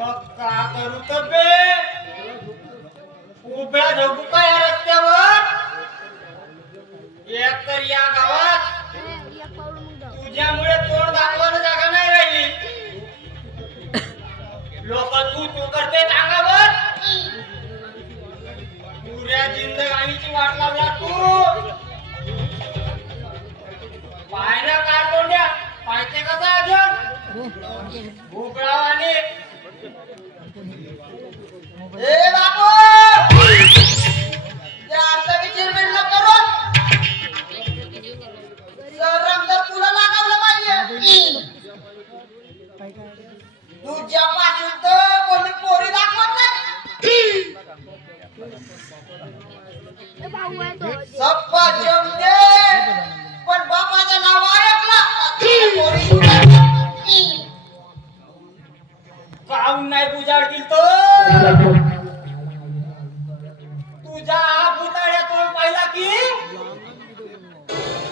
मग का करू तबे उभ्या झोपू का या रस्त्यावर एक तर या गावात तुझ्यामुळे तोंड दाखवायला जागा नाही राहिली लोक तू तू करते अंगावर पुऱ्या जिंदगानीची वाट लावला तू पाहिला काय तोंड्या पाहिजे कसा अजून भोपळावाने ए बाबू त्या आता विचार न करू सरम तर तुला लागावलं पाहिजे तुझ्या पासून तर कोणी पोरी दाखवत नाही सप्पा जमते पण बापाचं नाव ऐकलं काम नाही तुझ्यावर गेल तो तुझ्या भुताळ्यातून पाहिला की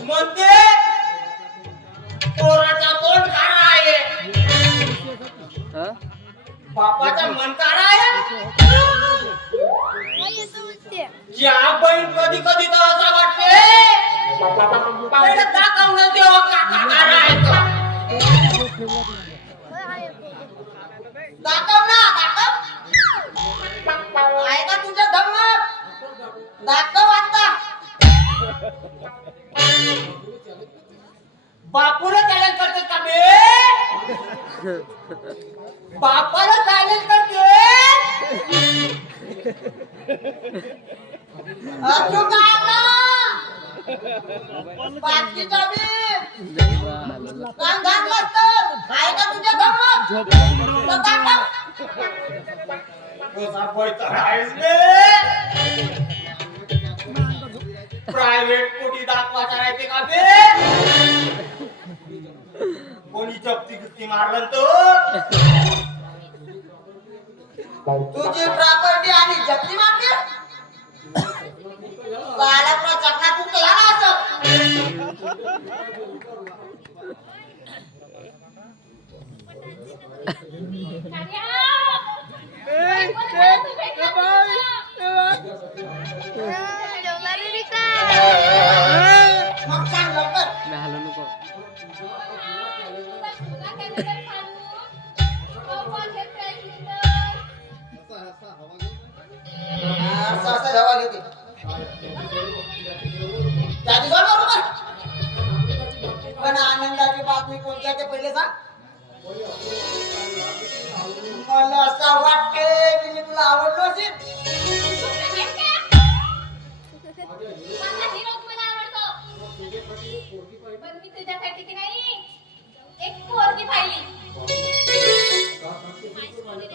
म्हणते पोराचा तोंड काळा आहे बापाचा मन काळा आहे ज्या बहीण कधी कधी तर असं वाटते पहिलं दाखवणं तेव्हा काका काळा आहे दाखव ना दाखव आहे का तुझ्या धमक दाखव आता बापूला चॅलेंज करते का बे बापाला चॅलेंज करते अजून काय ना बाकी चाबी कान घाल मस्त आहे का तुझ्या धमक दाखव कोसा पळता आहेस बे प्रायव्हेट कोटी दाखवायचा राहते का बे कोणी जप्ती गुप्ती मारलं तो तुझी प्रॉपर्टी आणि जप्ती मारते बाला प्रचकना कुठला ना असं मग सांग लवकर असं हवा घेते त्याची सोड बरोबर पण आनंदाची बातमी कोणत्या ते पहिले सांग मला असं वाटते की मी तुला आवडलो असेल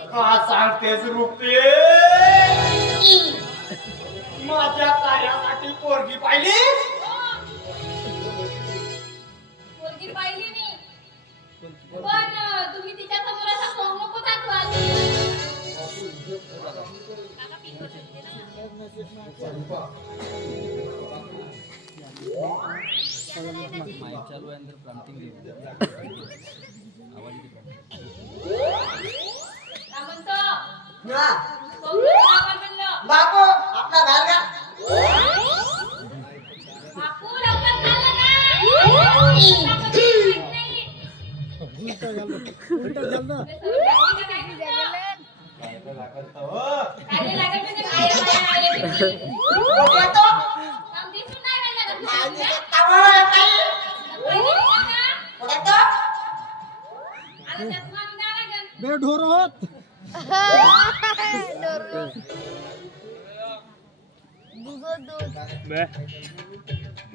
का सांगतेस रुपये माझ्या कार्यासाठी पोरगी पाहिली पोरगी पाहिली मी पण तुम्ही तिच्या समोर असा सॉंग नको दाखवाल माइक चालू आहे अंदर प्रॉम्प्टिंग दे आवाज दे का म्हणतो ना सॉंग दाखवाल म्हणलं बापू आपला घाल का बापू लवकर चालला ना काय लागत म्हणजे काय बोलतो काम दिसून नाही राहिलं का आणि कावळ काही बोलतो आता चष्मा निघाला लागेल बे ढोर होत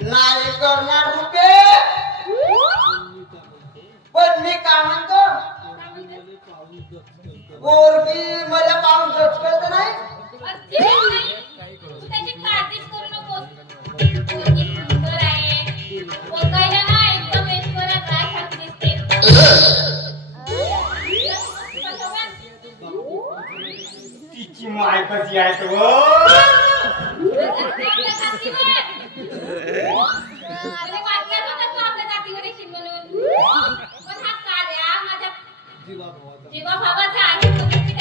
नाही करणार रुपये पण मी काय म्हणतो पोरगी मला पाहून जचकत नाही तू त्याची काळजीच करू नकोस पोरगी सुंदर आहे बघायला ना एकदम ऐश्वर्या राय सारखी दिसते तिची माय कशी आहे तो जीवा भावाचा आहे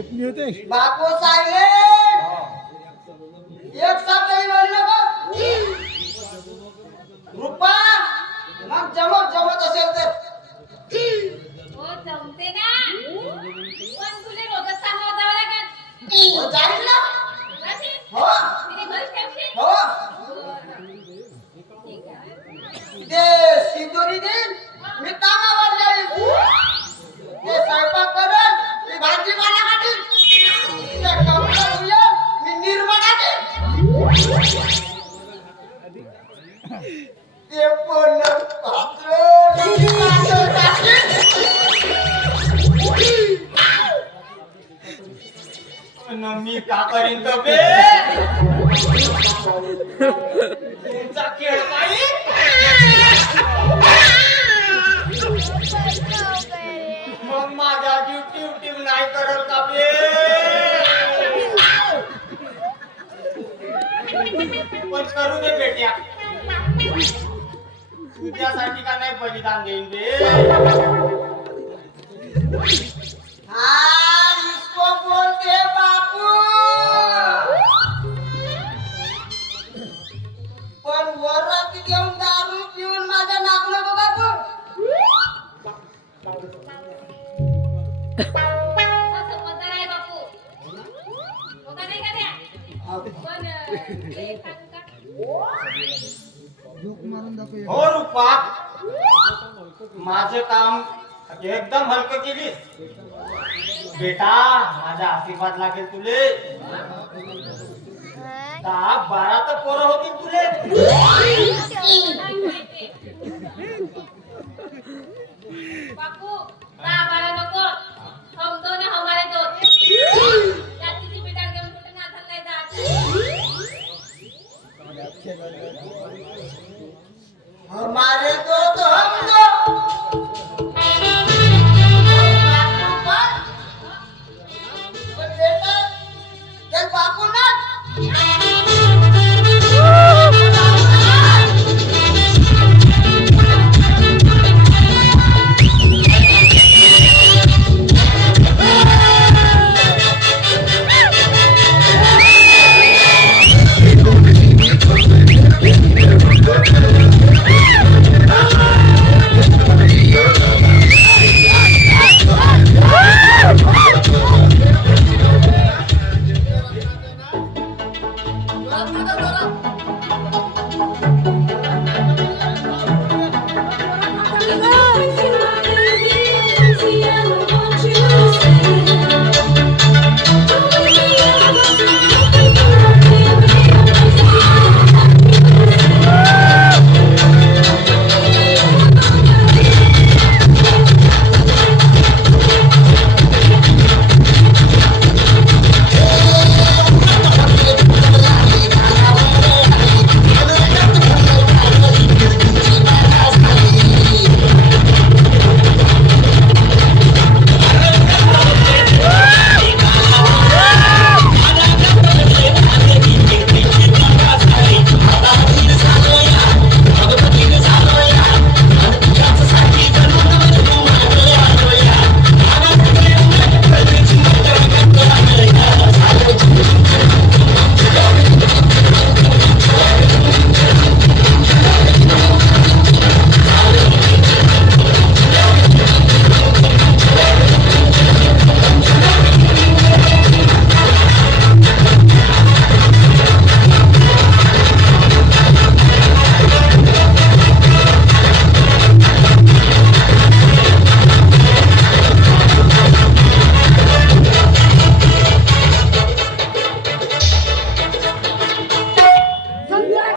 बापू सायलेंट एक शब्दही बोलू नको रुपा मग जमत असेल तर हो जमते ना पण तुला रोजच कामावर जावं लागेल हो, जाईल ना जाशील? हो तिने घरीच ठेवशील? हो ठीक आहे. ते शिदोरी देईन मी कामावर जाईल ते स्वयंपाक करेल मी भाजीपाला काढीन ते कपडे धुईल मी निर्माण ते पण पात्र मी का करीन तो बे तुमचा खेळ पाहिजे मग माझा ड्युटी नाही करत का बे पण करू दे बेट्या तुझ्यासाठी का नाही बलिदान देईन बे हाँ इसको बोलते बापू पण वरात घेऊन दारू पिऊन माझ्या नागलो बघा तू हा समजदार आहे बापू हो का नाही का त्या? पण एक सांगू का? हो रूपा माझं काम एकदम हलकं केलीस बेटा माझा आशीर्वाद लागेल तुले 10-12 तर पोरं होतील तुले बापू 10-12